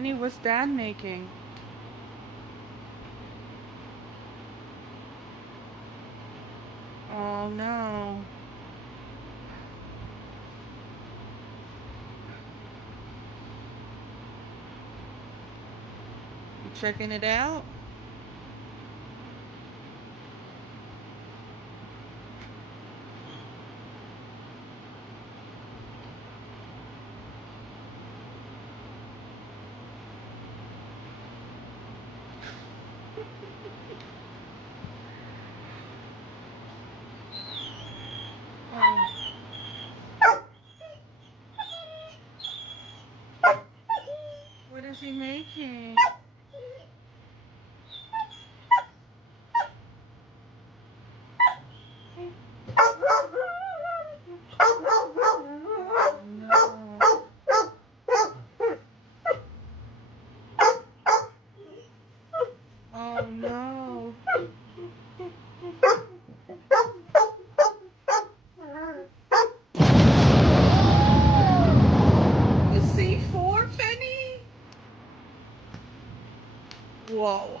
Penny, what's Dad making? Oh no. You checking it out? Oh. What is he making? Oh no. The C4, Penny? Whoa.